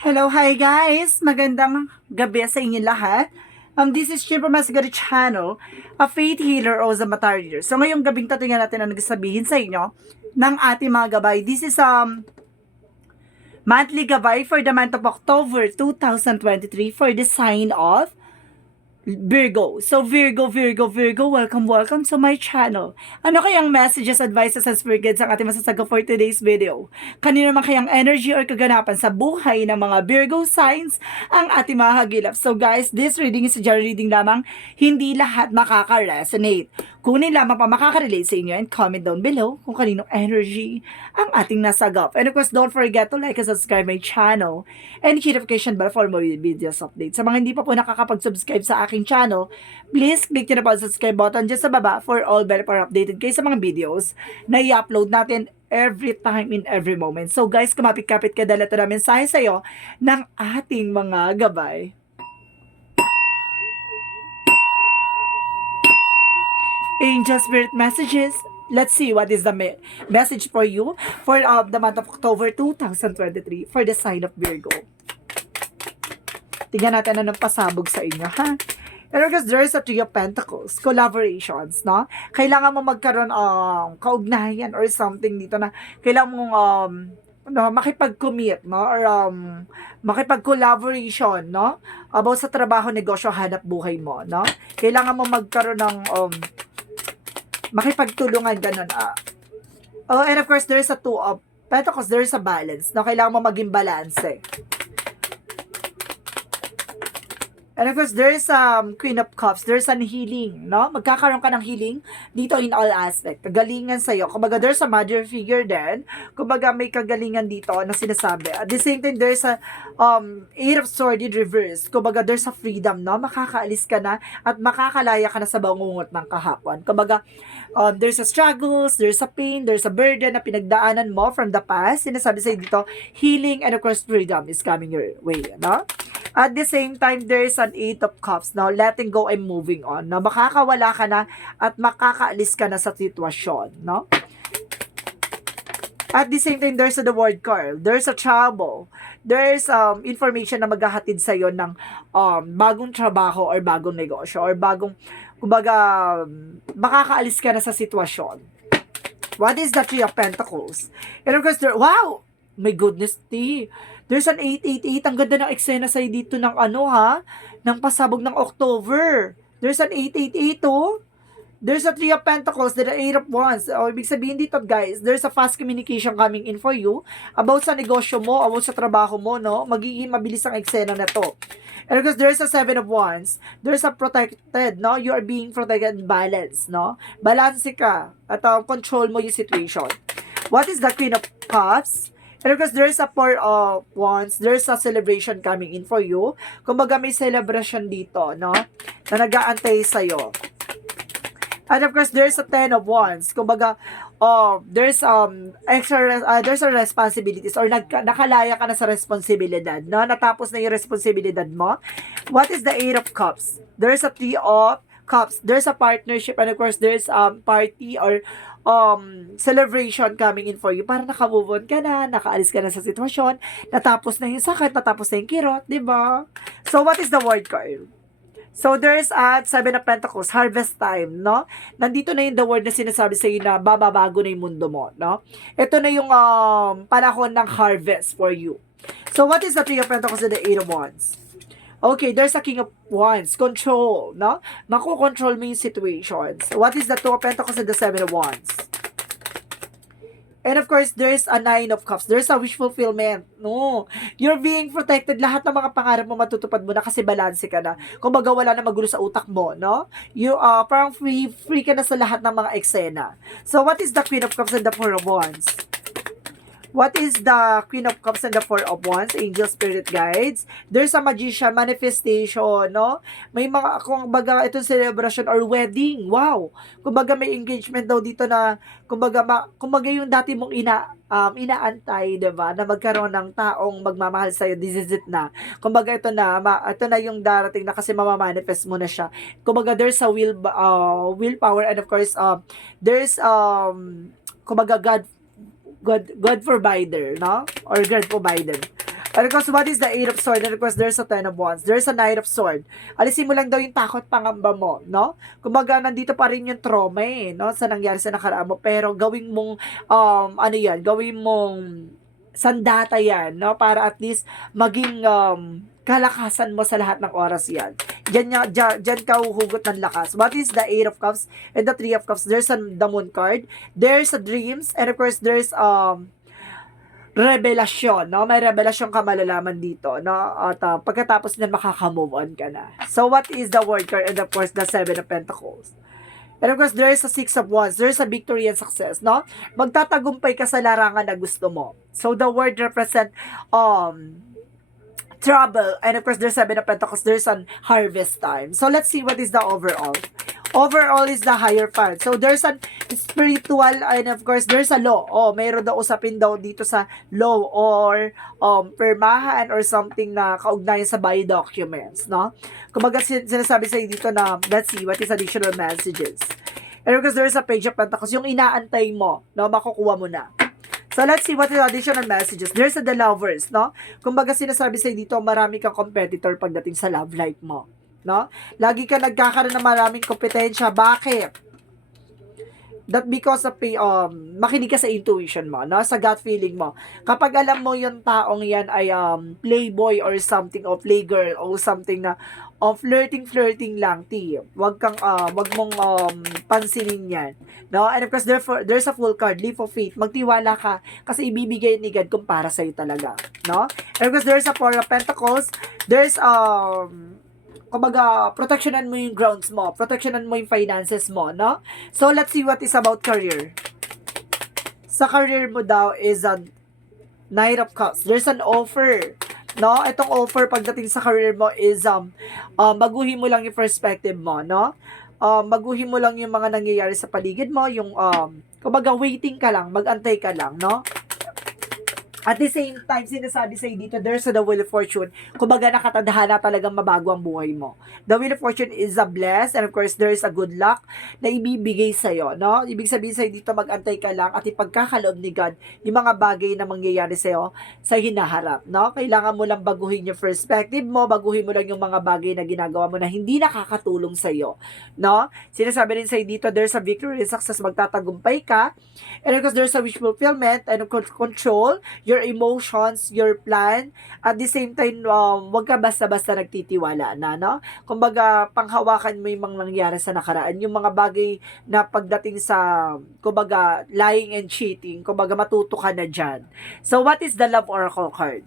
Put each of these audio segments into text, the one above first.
Hello, hi guys! Magandang gabi sa inyo lahat. This is Chip from Masagari Channel, a faith healer o Zamatar reader. So ngayong gabing tatingnan natin ang nagsasabihin sa inyo ng ating mga gabay. This is monthly gabay for the month of October 2023 for the sign of Virgo. So Virgo, welcome to my channel. Ano kayang messages, advices, and spirit guides ang ating masasagot for today's video? Kanino naman kayang energy or kaganapan sa buhay ng mga Virgo signs ang ating mga hagilap? So guys, this reading is a general reading lamang. Hindi lahat makaka-resonate. Kunin lamang pa makaka-relate sa inyo and comment down below kung kaninong energy ang ating nasagap. And of course, don't forget to like and subscribe my channel and hit notification bell for more videos updates. Sa mga hindi pa po nakakapag-subscribe sa aking channel, please click nyo na po ang subscribe button dyan sa baba for all better para updated kayo sa mga videos na i-upload natin every time in every moment. So guys, kumapit-kapit ka dahil ito na mensahe sa'yo ng ating mga gabay. Angel Spirit Messages. Let's see what is the message for you for the month of October 2023 for the sign of Virgo. Tingnan natin anong pasabog sa inyo, ha? Pero because there is a Three of Pentacles, collaborations, no? Kailangan mo magkaroon kaugnayan or something dito na kailangan mong makipag-commit, no? Or makipag-collaboration, no? About sa trabaho, negosyo, hanap buhay mo, no? Kailangan mo magkaroon ng makipagtulungan, ganun. Oh, and of course, there's a Two of Pentacles, there's a balance, no? Kailangan mo maging balance, eh. And of course, there's Queen of Cups. There's an healing, no? Magkakaroon ka ng healing dito in all aspect. Kagalingan sa'yo. Kumbaga, there's a mother figure din. Kumbaga, may kagalingan dito na sinasabi. At the same time, there's a Eight of Swords in reverse. Kumbaga, there's a freedom, no? Makakaalis ka na at makakalaya ka na sa bangungot ng kahapon. Kumbaga, there's a struggles, there's a pain, there's a burden na pinagdaanan mo from the past. Sinasabi sa'yo dito, healing and of course, freedom is coming your way, no? At the same time, there is an Eight of Cups. Now, letting go and moving on. Na makakawala ka na at makakaalis ka na sa sitwasyon, no? At the same time, there's the word card. There's a trouble. There's information na maghahatid sa'yo ng bagong trabaho or bagong negosyo or bagong, kumbaga, makakaalis ka na sa sitwasyon. What is the Three of Pentacles? And of course, wow! My goodness, there's an 888. Ang ganda ng eksena sa'yo dito ng ng pasabog ng October. There's an 888, oh. There's a Three of Pentacles, there's an Eight of Wands. Ibig sabihin dito, guys, there's a fast communication coming in for you about sa negosyo mo, about sa trabaho mo, no? Magiging mabilis ang eksena na to. And because there's a Seven of Wands, there's a protected, no? You are being protected and balanced, no? Balance ka at control mo yung situation. What is the Queen of Cups? And because there's a Four of Wands, there's a celebration coming in for you. Kumbaga may celebration dito, no? Na nag-aantay sa'yo. And of course, there's a Ten of Wands. Kumbaga, there's there's a responsibilities or nakalaya ka na sa responsibilidad, no? Natapos na yung responsibilidad mo. What is the Eight of Cups? There's a Three of Cups. There's a partnership and of course, there's party or celebration coming in for you para nakamove on ka na, nakaalis ka na sa sitwasyon, natapos na yung sakit, natapos na yung kirot, di ba? So, what is the word card? So, there's at Seven of Pentacles, harvest time, no? Nandito na yung the word na sinasabi sa iyo na bababago na yung mundo mo, no? Ito na yung panahon ng harvest for you. So, what is the Three of Pentacles and the Eight of Wands? Okay, there's a King of Wands, control, no? Makukontrol mo yung situations. What is the Two of Pentacles and the Seven of Wands? And of course, there's a Nine of Cups. There's a wish fulfillment. No. You're being protected. Lahat ng mga pangarap mo matutupad mo na kasi balanse ka na. Kumbaga wala na magulo sa utak mo, no? You parang free ka na sa lahat ng mga eksena. So, what is the Queen of Cups and the Four of Wands? What is the Queen of Cups and the Four of Wands? Angel Spirit Guides. There's a Magician, manifestation, no? May mga, kumbaga, itong celebration or wedding. Wow! Kumbaga, may engagement daw dito na, kumbaga yung dati mong inaantay, diba? Na magkaroon ng taong magmamahal sa'yo. This is it na. Kumbaga, ito na yung darating na kasi mamamanifest mo na siya. Kumbaga, there's a willpower and of course, there's, kumbaga, God provider, no? Or God provider. And of course, what is the Eight of Swords? And of course, there's a Ten of Wands. There's a Knight of Swords. Alisin mo lang daw yung takot pangamba mo, no? Kumbaga, nandito pa rin yung trauma eh, no? Sa nangyari sa nakaraan mo. Pero gawin mong, ano yan, gawin mong sandata yan, no? Para at least maging kalakasan mo sa lahat ng oras yan. Diyan ka huhugot ng lakas. What is the Eight of Cups and the Three of Cups? There's the Moon card. There's a dreams. And of course, there's revelasyon, no? May revelasyon ka malalaman dito, no? At pagkatapos niyan makaka-move on ka na. So what is the World card? And of course, the Seven of Pentacles. And of course, there is a Six of Wands. There is a victory and success, no? Magtatagumpay ka sa larangan na gusto mo. So the word represent trouble. And of course, there's Seven of Pentacles. There's an harvest time. So let's see what is the overall. Overall is the higher part. So there's an spiritual and of course there's a law. Oh, mayroon daw usapin daw dito sa law or permahan or something na kaugnayan sa buy documents, no? Kumbaga sinasabi sa dito na let's see what is additional messages. And because there's a Page of Pentacles, yung inaantay mo, no, makukuha mo na. So, let's see what is additional messages. There's the lovers, no? Kumbaga sinasabi sa dito, marami kang competitor pagdating sa love life mo, no? Lagi ka nagkakaroon ng maraming kompetensya. Bakit? That because of makinig ka sa intuition mo, no? Sa gut feeling mo. Kapag alam mo yung taong yan ay playboy or something or playgirl or something na flirting lang, wag mong pansinin yan, no? And of course therefore there's a full card, leap of faith. Magtiwala ka kasi ibibigay ni God kung para sa iyo talaga, no? And of course there's a Four of Pentacles. There's kumbaga, protectionan mo yung grounds mo, protectionan mo yung finances mo, no? So, let's see what is about career. Sa career mo daw is a Knight of Cups. There's an offer, no? Itong offer pagdating sa career mo is, baguhin mo lang yung perspective mo, no? Baguhin mo lang yung mga nangyayari sa paligid mo, yung, kumbaga, waiting ka lang, mag-antay ka lang, no? At the same time, sinasabi sa'yo dito, there's the Wheel of Fortune. Kumbaga, nakatadhana talagang mabago ang buhay mo. The Wheel of Fortune is a bless, and of course, there is a good luck na ibibigay sa'yo, no? Ibig sabihin sa'yo dito, mag-antay ka lang at ipagkakaloob ni God yung mga bagay na mangyayari sa'yo sa hinaharap, no? Kailangan mo lang baguhin yung perspective mo, baguhin mo lang yung mga bagay na ginagawa mo na hindi nakakatulong sa'yo, no? Sinasabi rin sa'yo dito, there's a victory and success, magtatagumpay ka, and of course, there's a wish fulfillment, and of course, control your emotions, your plan. At the same time, wag ka basta-basta nagtitiwala na, no? Kumbaga, panghawakan mo yung mga nangyari sa nakaraan, yung mga bagay na pagdating sa, kumbaga, lying and cheating, kumbaga, matuto ka na dyan. So, what is the Love Oracle card?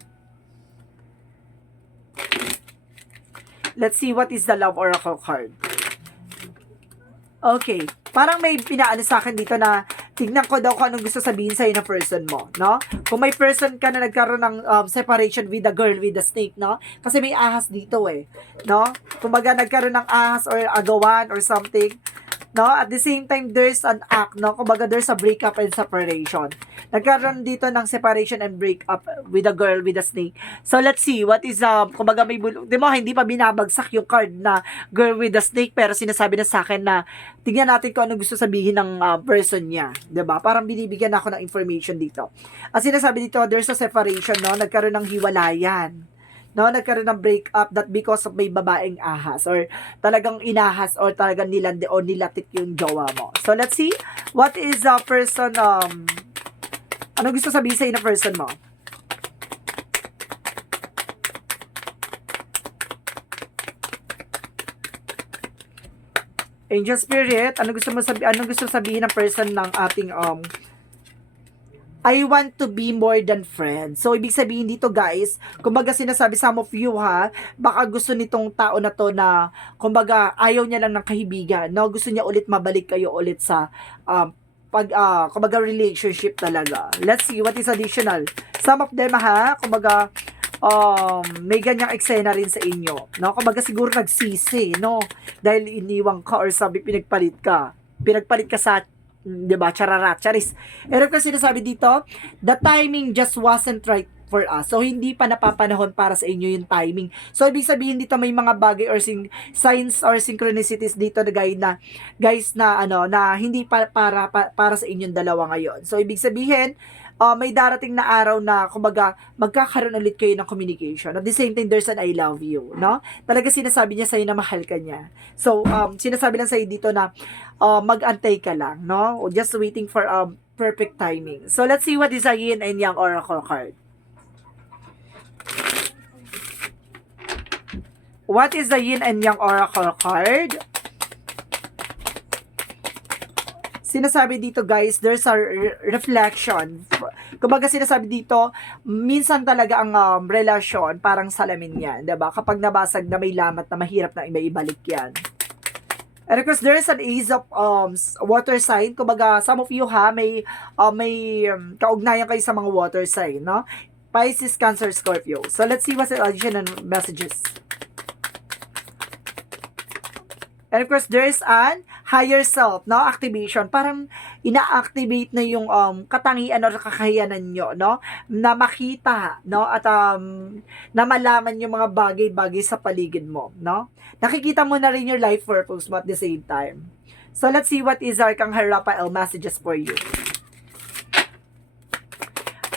Let's see what is the Love Oracle card. Okay. Parang may pinaano sa akin dito na tignan ko daw kung anong gusto sabihin sa'yo na person mo, no? Kung may person ka na nagkaroon ng separation with the girl with the snake, no? Kasi may ahas dito eh, no? Kumbaga nagkaroon ng ahas or agawan or something, no? At the same time, there's an act, no? Kumbaga there's a breakup and separation. Nagkaroon dito ng separation and breakup with a girl with a snake. So let's see, what is, kumbaga may di mo, hindi pa binabagsak yung card na girl with a snake, pero sinasabi na sa akin na tingnan natin kung ano gusto sabihin ng person niya. 'Di ba? Parang binibigyan ako ng information dito. At sinasabi dito, there's a separation, no? Nagkaroon ng hiwalayan. No, nagkaroon ng breakup that because of may babaeng ahas or talagang inahas or talagang nilandi o nilatik yung jowa mo. So, let's see. What is the person, ano gusto sabihin sa'yo na person mo? Angel Spirit, ano gusto sabihin ng person ng ating, I want to be more than friends. So, ibig sabihin dito guys, kumbaga sinasabi some of you ha, baka gusto nitong tao na to na, kumbaga ayaw niya lang ng kahibigan, no? Gusto niya ulit mabalik kayo ulit sa, kumbaga relationship talaga. Let's see, what is additional? Some of them ha, kumbaga, may ganyang eksena rin sa inyo, no? Kumbaga siguro nagsisi, no? Dahil iniwang ka or sabi pinagpalit ka sa 'di ba? Chararat, charis. Pero kasi sinasabi dito, the timing just wasn't right for us. So hindi pa napapanahon para sa inyo yung timing. So ibig sabihin dito may mga bagay or signs or synchronicities dito na guys na ano na hindi para sa inyong dalawa ngayon. So ibig sabihin may darating na araw na, kumbaga, magkakaroon ulit kayo ng communication. At the same time, there's an I love you, no? Talaga sinasabi niya sa'yo na mahal ka niya. So, sinasabi lang sa'yo dito na, mag-antay ka lang, no? Just waiting for, perfect timing. So, let's see what is a yin and yang oracle card. What is the yin and yang oracle card? Sinasabi dito, guys, there's a reflection. Kumbaga sinasabi dito, minsan talaga ang relasyon, parang salamin yan, diba? Kapag nabasag na may lamat na mahirap na ibalik yan. And of course, there's an ace of water sign. Kumbaga, some of you may kaugnayan kayo sa mga water sign, no? Pisces, Cancer, Scorpio. So, let's see what's the additional messages. And of course, there's an higher self, no? Activation. Parang ina-activate na yung katangian o kakayanan nyo, no? Na makita, no? At na malaman yung mga bagay-bagay sa paligid mo, no? Nakikita mo na rin your life purpose mo at the same time. So, let's see what is Arcangel Raphael messages for you.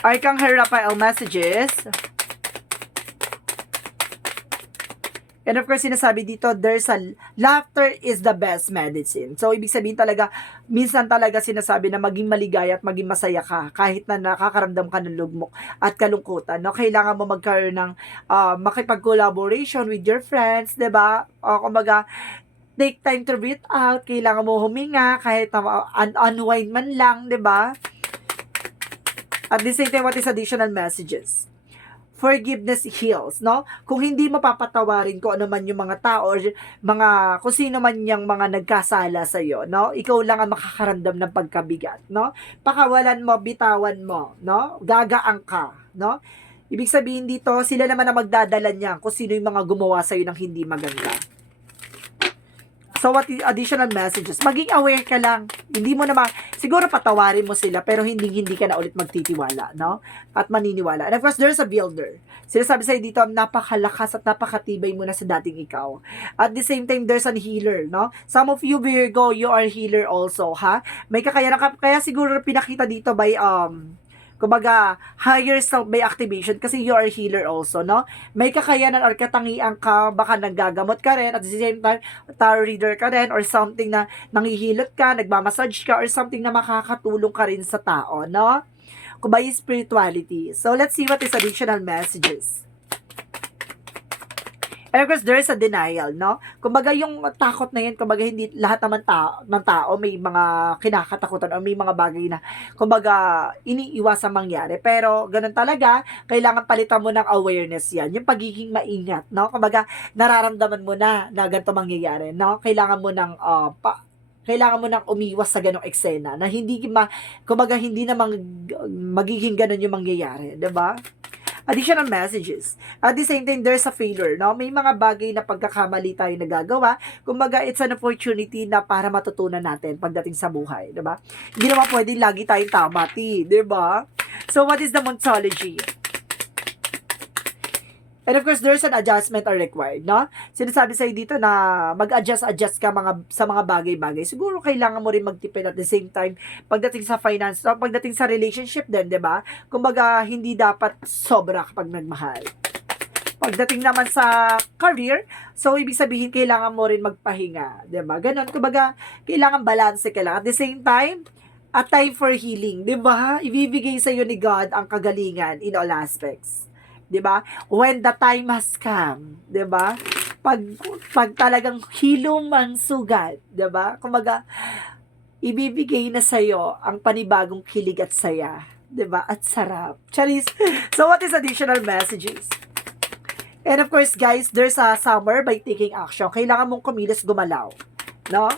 Arcangel Raphael messages. And of course, sinasabi dito, there's a laughter is the best medicine. So, ibig sabihin talaga, minsan talaga sinasabi na maging maligaya at maging masaya ka kahit na nakakaramdam ka ng lugmok at kalungkutan. No? Kailangan mo magkaroon ng makipag-collaboration with your friends, diba? Kumbaga, take time to breathe out. Kailangan mo huminga kahit unwind man lang, diba? At the same time, what is additional messages? Forgiveness heals, no? Kung hindi mo papatawarin kung ano man yung mga tao or kung sino man yung mga nagkasala sa iyo, no? Ikaw lang ang makakaramdam ng pagkabigat, no? Pakawalan mo, bitawan mo, no? Gagaan ka, no? Ibig sabihin dito, sila naman ang magdadala niyan kung sino yung mga gumawa sa iyo ng hindi maganda. So, what additional messages? Maging aware ka lang. Hindi mo naman, siguro patawarin mo sila, pero hindi ka na ulit magtitiwala, no? At maniniwala. And of course, there's a builder. Sinasabi sa'yo dito, napakalakas at napakatibay mo na sa dating ikaw. At the same time, there's a healer, no? Some of you, Virgo, you are healer also, ha? May kakayanan, kaya siguro pinakita dito by, kumbaga, higher self by activation kasi you are a healer also, no? May kakayanan or katangian ka, baka naggagamot ka rin, at the same time, tarot reader ka rin, or something na nangihilot ka, nagmamassage ka, or something na makakatulong ka rin sa tao, no? Kumbaga, spirituality. So, let's see what is additional messages. And of course, there is a denial, no? Kumbaga, yung takot na yan, kumbaga, hindi lahat naman ng tao may mga kinakatakutan o may mga bagay na, kumbaga, iniiwasang mangyari. Pero, ganun talaga, kailangan palitan mo ng awareness yan. Yung pagiging maingat, no? Kumbaga, nararamdaman mo na ganito mangyayari, no? Kailangan mo nang umiwas sa ganong eksena na kumbaga, hindi na magiging ganon yung mangyayari, 'di ba? Additional messages. At the same time, there's a failure, no? May mga bagay na pagkakamali tayo nagagawa. Kumbaga, it's an opportunity na para matutunan natin pagdating sa buhay, 'di ba? Hindi naman pwedeng lagi tayong tama, 'di ba? So, what is the Moonology? And of course, there's an adjustment are required, no? Sinasabi sa'yo dito na mag-adjust ka sa mga bagay-bagay. Siguro kailangan mo rin magtipid at the same time pagdating sa finance, o pagdating sa relationship din, 'di ba? Kumbaga, hindi dapat sobra kapag nagmahal. Pagdating naman sa career, so ibig sabihin kailangan mo rin magpahinga, 'di ba? Ganon, kumbaga, kailangan balance ka lang. At the same time, a time for healing, 'di ba? Ibibigay sa iyo ni God ang kagalingan in all aspects. 'Di ba? When the time has come, 'di ba? Pag talagang hilom ang sugat, 'di ba? Kumbaga, ibibigay na sa iyo ang panibagong kilig at saya, 'di ba? At sarap. Charis. So, what is additional messages? And of course, guys, there's a summer by taking action. Kailangan mong kumilos, gumalaw, no?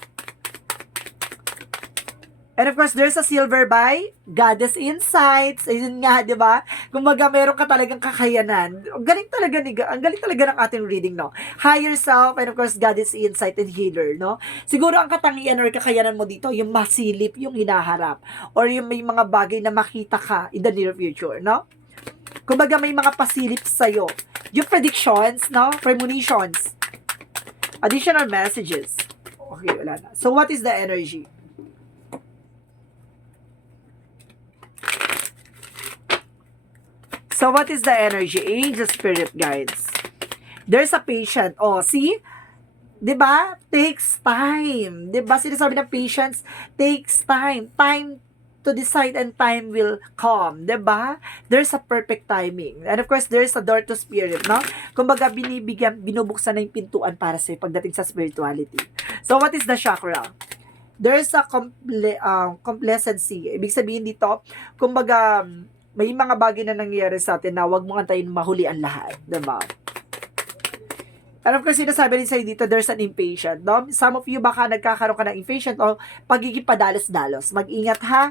And of course, there's a silver by Goddess Insights. Ayun nga, di ba? Kumbaga, meron ka talagang kakayanan. Ang galing talaga ng ating reading, no? Higher self, and of course, Goddess Insight and Healer, no? Siguro ang katangian or kakayanan mo dito, yung masilip yung hinaharap. Or yung may mga bagay na makita ka in the near future, no? Kumbaga, may mga pasilip sa'yo. Yung predictions, no? Premonitions. Additional messages. Okay, wala na. So, what is the energy? So, what is the energy? Angel spirit guides. There's a patient. Oh, see? 'Di ba? Takes time. 'Di ba? Sinasabi ng patience takes time. Time to decide and time will come. 'Di ba? There's a perfect timing. And of course, there's a door to spirit, no? Kumbaga, binubuksan na yung pintuan para sa pagdating sa spirituality. So, what is the chakra? There's a complacency. Ibig sabihin dito, kumbaga, may mga bagay na nangyayari sa atin na wag mo antayin mahuli ang lahat. 'Di ba? And of course, sinasabi rin sa'yo dito, there's an impatient, no? Some of you baka nagkakaroon ka ng impatient o pagiging padalos-dalos. Mag-ingat ha.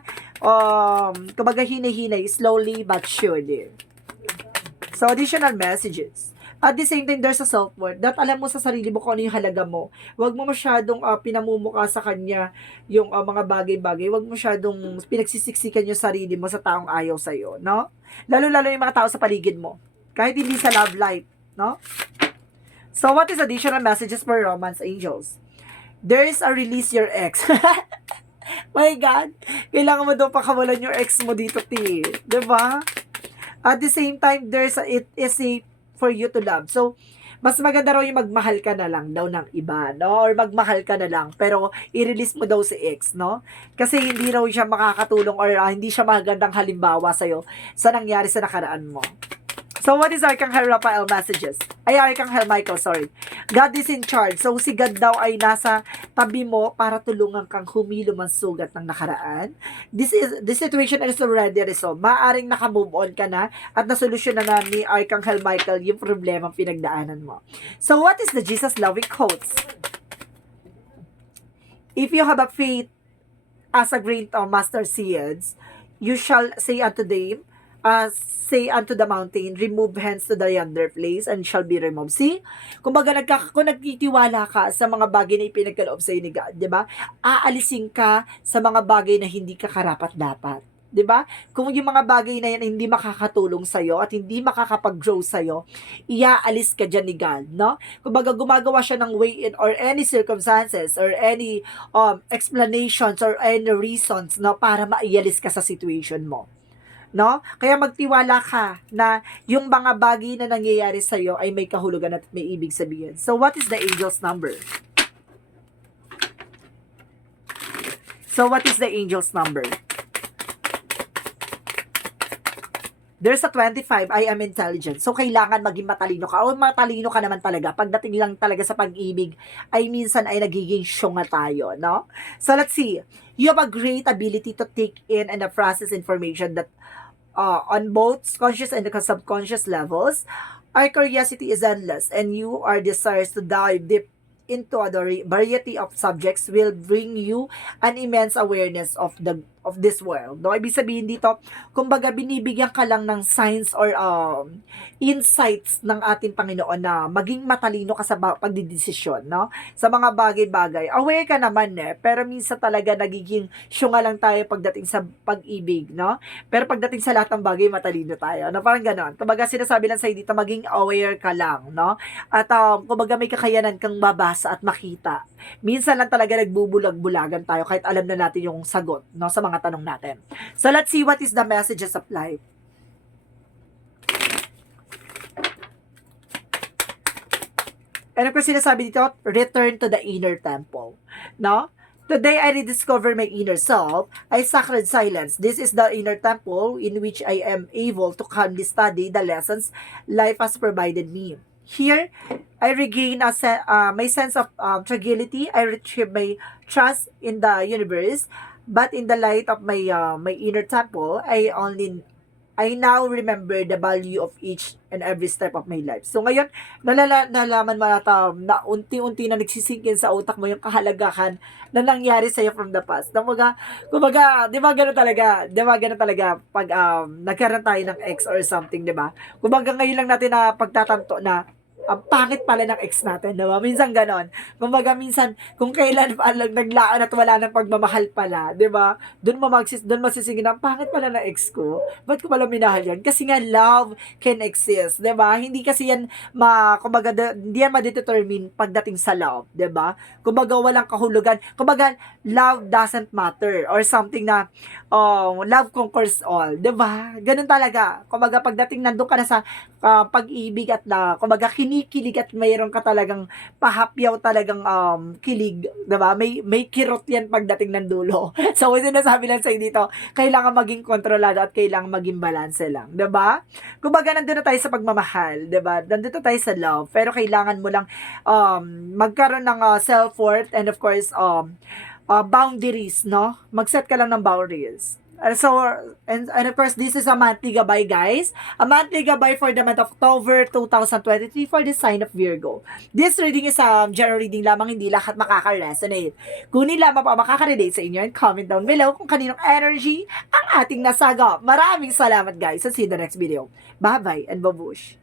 Kumbaga hinay-hinay, slowly but surely. So, additional messages. At the same time, there's a self-worth. That alam mo sa sarili mo kung ano yung halaga mo. Huwag mo masyadong pinamumuka sa kanya yung mga bagay-bagay. Huwag mo masyadong pinagsisiksikan yung sarili mo sa taong ayaw sa'yo, no? Lalo-lalo yung mga tao sa paligid mo. Kahit hindi sa love life, no? So, what is additional messages for romance angels? There is a release your ex. My God, kailangan mo daw pakawalan yung ex mo dito, T. Diba? At the same time, it is safe for you to love. So, mas maganda raw yung magmahal ka na lang daw ng iba, no? Or magmahal ka na lang, pero i-release mo daw si ex, no? Kasi hindi raw siya makakatulong or hindi siya magandang halimbawa sa'yo sa nangyari sa nakaraan mo. So, what is Archangel Raphael messages? Archangel Michael, sorry. God is in charge. So, si God daw ay nasa tabi mo para tulungan kang humilo man sugat ng nakaraan. This situation is already resolved. Maaring nakamove on ka na at nasolusyon na ni Archangel Michael yung problemang pinagdaanan mo. So, what is the Jesus loving quotes? If you have a faith as a grain of mustard seeds, you shall say unto them, say unto the mountain, remove hence to the yonder place, and shall be removed. See? Kumbaga, kung nagtitiwala ka sa mga bagay na ipinagkaloob sa'yo ni God, di ba? Aalisin ka sa mga bagay na hindi ka karapat-dapat. Di ba? Kung yung mga bagay na yan hindi makakatulong sa'yo at hindi makakapag-grow sa'yo, iaalis ka dyan ni God, no? Kumbaga, gumagawa siya ng way in or any circumstances or any explanations or any reasons, no? Para maialis ka sa situation mo. No? Kaya magtiwala ka na yung mga bagay na nangyayari sa iyo ay may kahulugan at may ibig sabihin. So, what is the angel's number? So, what is the angel's number? There's a 25, I am intelligent. So, kailangan maging matalino ka. O matalino ka naman talaga. Pagdating lang talaga sa pag-ibig, ay minsan ay nagiging syunga tayo, no? So, let's see. You have a great ability to take in and process information that on both conscious and subconscious levels. Our curiosity is endless, and you are desires to dive deep into a variety of subjects will bring you an immense awareness of this world. No, ibig sabihin dito, kumbaga binibigyan ka lang ng signs or insights ng ating Panginoon na maging matalino ka sa pagdidesisyon, no? Sa mga bagay-bagay. Aware ka naman pero minsan talaga nagiging syunga lang tayo pagdating sa pag-ibig, no? Pero pagdating sa lahat ng bagay, matalino tayo. No, parang gano'n. Kumbaga sinasabi lang sa'yo dito, maging aware ka lang, no? At kumbaga may kakayanan kang mabasa at makita. Minsan lang talaga nagbubulag-bulagan tayo kahit alam na natin yung sagot, no, sa mga tanong natin. So, let's see what is the messages of life. And of course, sinasabi dito, return to the inner temple. No? Today, I rediscover my inner self. I sacred silence. This is the inner temple in which I am able to calmly study the lessons life has provided me. Here, I regain my sense of tranquility. I retrieve my trust in the universe. But in the light of my inner temple, I now remember the value of each and every step of my life. So ngayon, nalaman mo na unti-unti na nagsisingkin sa utak mo yung kahalagahan na nangyari sa'yo from the past. Kumbaga, di ba gano'n talaga pag nagkaroon tayo ng ex or something, di ba? Kumbaga ngayon lang natin na pagtatanto na ang pangit pala ng ex natin, di ba? Minsan ganon. Kumbaga, minsan, kung kailan pa naglaan at wala ng pagmamahal pala, di ba? Doon masisingin ang pangit pala ng ex ko. Ba't ko pala minahal yan? Kasi nga, love can exist, di ba? Hindi kasi yan, kumbaga, hindi yan ma-determine pagdating sa love, di ba? Kumbaga, walang kahulugan. Kumbaga, love doesn't matter or something na, love conquers all, di ba? Ganun talaga. Kumbaga, pagdating nandun ka na sa pag-ibig at kumbaga, kinikilig at mayroon ka talagang pahapyaw talagang kilig, 'di ba? May kirot 'yan pagdating ng dulo. So, sinasabi lang sa dito, kailangan maging kontrolado at kailangan maging balanse lang, 'di ba? Kumbaga nandun na tayo sa pagmamahal, 'di ba? Nandito tayo sa love, pero kailangan mo lang magkaroon ng self-worth and of course boundaries, no? Mag-set ka lang ng boundaries. And of course, this is a monthly gabay, guys. A monthly gabay for the month of October 2023 for the sign of Virgo. This reading is general reading lamang, hindi lahat makaka-resonate. Kunin lamang pa makaka-relate sa inyo and comment down below kung kaninong energy ang ating nasagap. Maraming salamat, guys. So, see you in the next video. Bye-bye and babush.